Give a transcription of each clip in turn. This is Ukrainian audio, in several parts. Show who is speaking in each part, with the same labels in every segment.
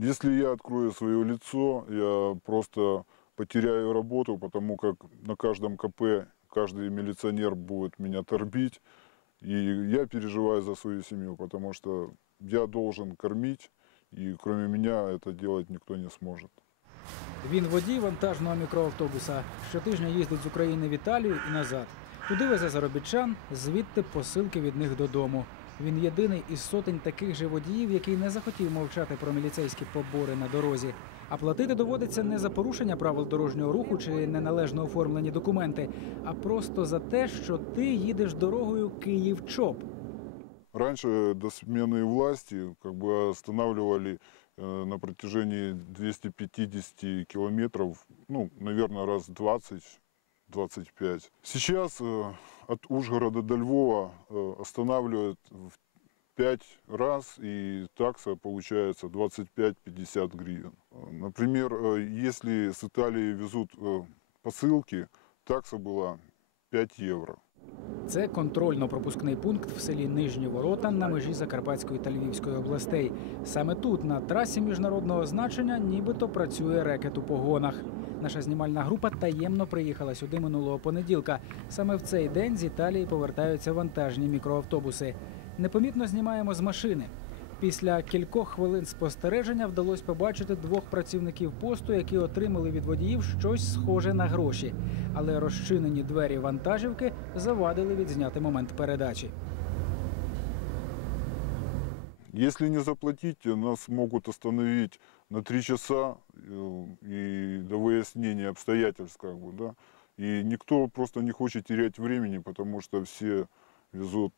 Speaker 1: Если я открою свое лицо, я просто потеряю работу, потому как на каждом КП каждый милиционер будет меня торбить. И я переживаю за свою семью, потому что я должен кормить, и кроме меня это делать никто не сможет.
Speaker 2: Він водій вантажного мікроавтобуса. Щотижня їздить з України в Італію і назад. Туди везе заробітчан, звідти посилки від них додому. Він єдиний із сотень таких же водіїв, який не захотів мовчати про міліцейські побори на дорозі. А платити доводиться не за порушення правил дорожнього руху чи неналежно оформлені документи, а просто за те, що ти їдеш дорогою Київ-Чоп.
Speaker 1: Раньше до смены власти как бы останавливали э, на протяжении 250 километров, ну, наверное, раз 20-25. Сейчас э, от Ужгорода до Львова э, останавливают в 5 раз, и такса получается 25-50 гривен. Например, э, если с Италии везут э, посылки, такса была 5 евро.
Speaker 2: Це контрольно-пропускний пункт в селі Нижні Ворота на межі Закарпатської та Львівської областей. Саме тут, на трасі міжнародного значення, нібито працює рекет у погонах. Наша знімальна група таємно приїхала сюди минулого понеділка. Саме в цей день з Італії повертаються вантажні мікроавтобуси. Непомітно знімаємо з машини. Після кількох хвилин спостереження вдалося побачити двох працівників посту, які отримали від водіїв щось схоже на гроші. Але розчинені двері вантажівки завадили відзняти момент передачі.
Speaker 1: Если не заплатить, нас могут остановить на три часа э, и до выяснения обстоятельств, как бы, да. И никто просто не хочет терять времени, потому что все везут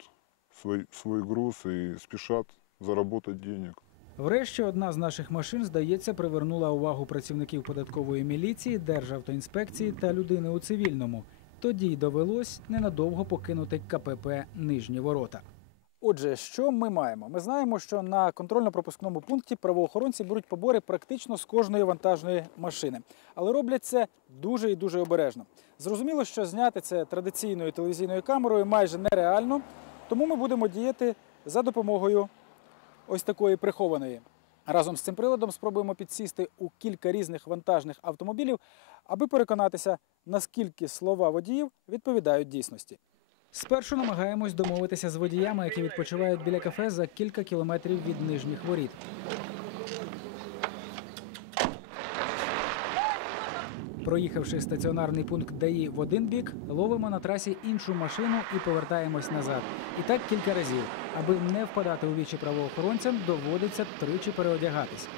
Speaker 1: свой, свой груз и спешат заработать денег.
Speaker 2: Врешті одна з наших машин, здається, привернула увагу працівників податкової міліції, Державтоінспекції та людини у цивільному. Тоді й довелось ненадовго покинути КПП Нижні Ворота. Отже, що ми маємо? Ми знаємо, що на контрольно-пропускному пункті правоохоронці беруть побори практично з кожної вантажної машини, але роблять це дуже і дуже обережно. Зрозуміло, що зняти це традиційною телевізійною камерою майже нереально, тому ми будемо діяти за допомогою ось такої прихованої. Разом з цим приладом спробуємо підсісти у кілька різних вантажних автомобілів, аби переконатися, наскільки слова водіїв відповідають дійсності. Спершу намагаємось домовитися з водіями, які відпочивають біля кафе за кілька кілометрів від нижніх воріт. Проїхавши стаціонарний пункт ДАІ в один бік, ловимо на трасі іншу машину і повертаємось назад. І так кілька разів. Аби не впадати у вічі правоохоронцям, доводиться тричі переодягатись.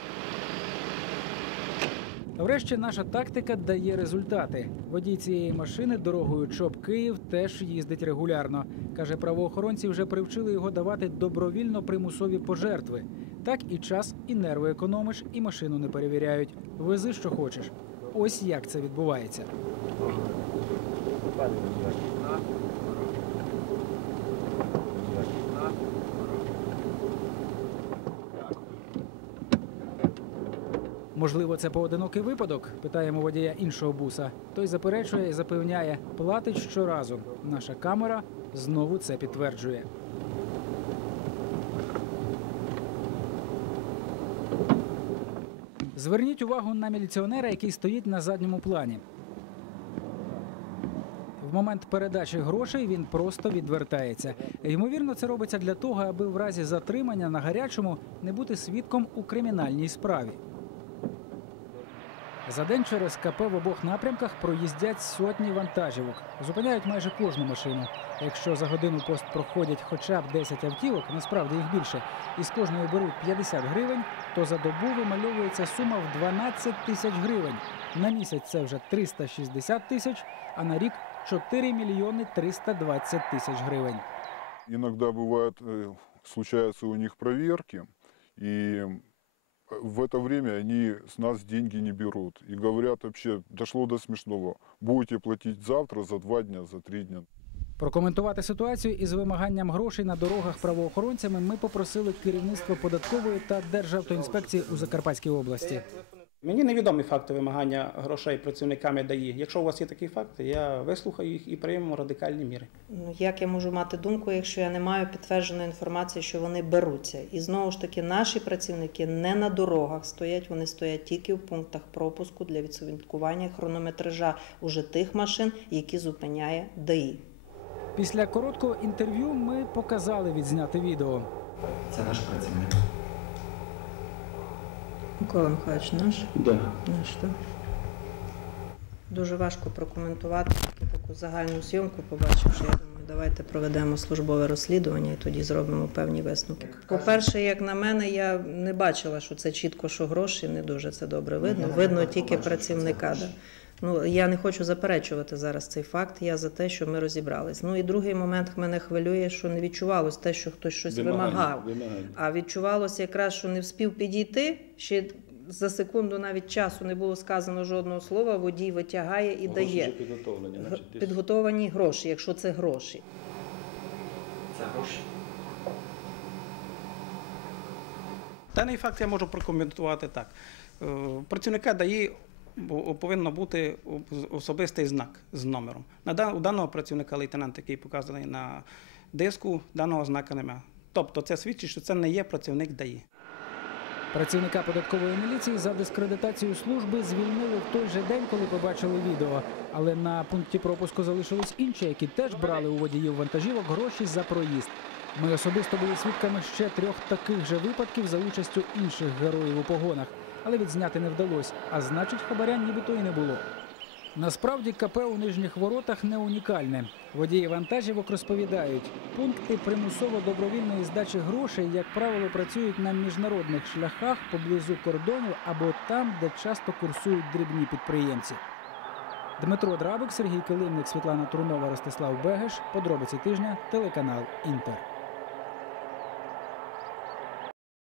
Speaker 2: Врешті наша тактика дає результати. Водій цієї машини дорогою ЧОП Київ теж їздить регулярно. Каже, правоохоронці вже привчили його давати добровільно примусові пожертви. Так і час, і нерви економиш, і машину не перевіряють. Вези, що хочеш. Ось як це відбувається. Можливо, це поодинокий випадок? Питаємо водія іншого буса. Той заперечує і запевняє, платить щоразу. Наша камера знову це підтверджує. Зверніть увагу на міліціонера, який стоїть на задньому плані. Момент передачі грошей він просто відвертається. Ймовірно, це робиться для того, аби в разі затримання на гарячому не бути свідком у кримінальній справі. За день через КП в обох напрямках проїздять сотні вантажівок. Зупиняють майже кожну машину. Якщо за годину пост проходять хоча б 10 автівок, насправді їх більше, і з кожної беруть 50 гривень, то за добу вимальовується сума в 12 тисяч гривень. На місяць це вже 360 тисяч, а на рік 4 мільйони 320 тисяч гривень.
Speaker 1: Иногда бывает, э, случаются у них проверки, и э, в это время они с нас деньги не берут. И говорят вообще, дошло до смешного, будете платить завтра, за два дня, за три дня.
Speaker 2: Прокоментувати ситуацію із вимаганням грошей на дорогах правоохоронцями ми попросили керівництво податкової та Державтоінспекції у Закарпатській області.
Speaker 3: Мені невідомі факти вимагання грошей працівниками ДАІ. Якщо у вас є такі факти, я вислухаю їх і приймемо радикальні міри.
Speaker 4: Ну, як я можу мати думку, якщо я не маю підтвердженої інформації, що вони беруться? І знову ж таки, наші працівники не на дорогах стоять, вони стоять тільки в пунктах пропуску для відслідкування хронометража уже тих машин, які зупиняє ДАІ.
Speaker 2: Після короткого інтерв'ю ми показали відзняте відео.
Speaker 5: Це наш працівник.
Speaker 4: Микола Михайлович, наш?
Speaker 3: Да.
Speaker 4: Наш, так. Дуже важко прокоментувати таку загальну зйомку, побачивши. Я думаю, давайте проведемо службове розслідування і тоді зробимо певні висновки. По-перше, як на мене, я не бачила, що це чітко, що гроші, не дуже це добре видно.
Speaker 5: я
Speaker 4: Видно тільки
Speaker 5: побачив, що це
Speaker 4: працівника. Да. Ну, я не хочу заперечувати зараз цей факт. Я за те, що ми розібрались. Ну і другий момент мене хвилює, що не відчувалось те, що хтось щось вимагав. А відчувалося якраз, що не вспів підійти. Ще за секунду навіть часу не було сказано жодного слова. Водій витягає і дає Г- підготовані гроші, якщо це гроші.
Speaker 5: Це гроші.
Speaker 3: Даний факт я можу прокоментувати так. Е, працівника ДАІ бу- повинно бути особистий знак з номером. На у даного працівника лейтенант, який показаний на диску, даного знака немає. Тобто це свідчить, що це не є працівник ДАІ.
Speaker 2: Працівника податкової міліції за дискредитацію служби звільнили в той же день, коли побачили відео. Але на пункті пропуску залишились інші, які теж брали у водіїв вантажівок гроші за проїзд. Ми особисто були свідками ще трьох таких же випадків за участю інших героїв у погонах, але відзняти не вдалося, а значить, хабаря нібито і не було. Насправді КП у нижніх воротах не унікальне. Водії вантажівок розповідають, пункти примусово добровільної здачі грошей, як правило, працюють на міжнародних шляхах поблизу кордонів або там, де часто курсують дрібні підприємці. Дмитро Драбик, Сергій Килимник, Світлана Трунова, Ростислав Бегеш. Подробиці тижня, телеканал Інтер.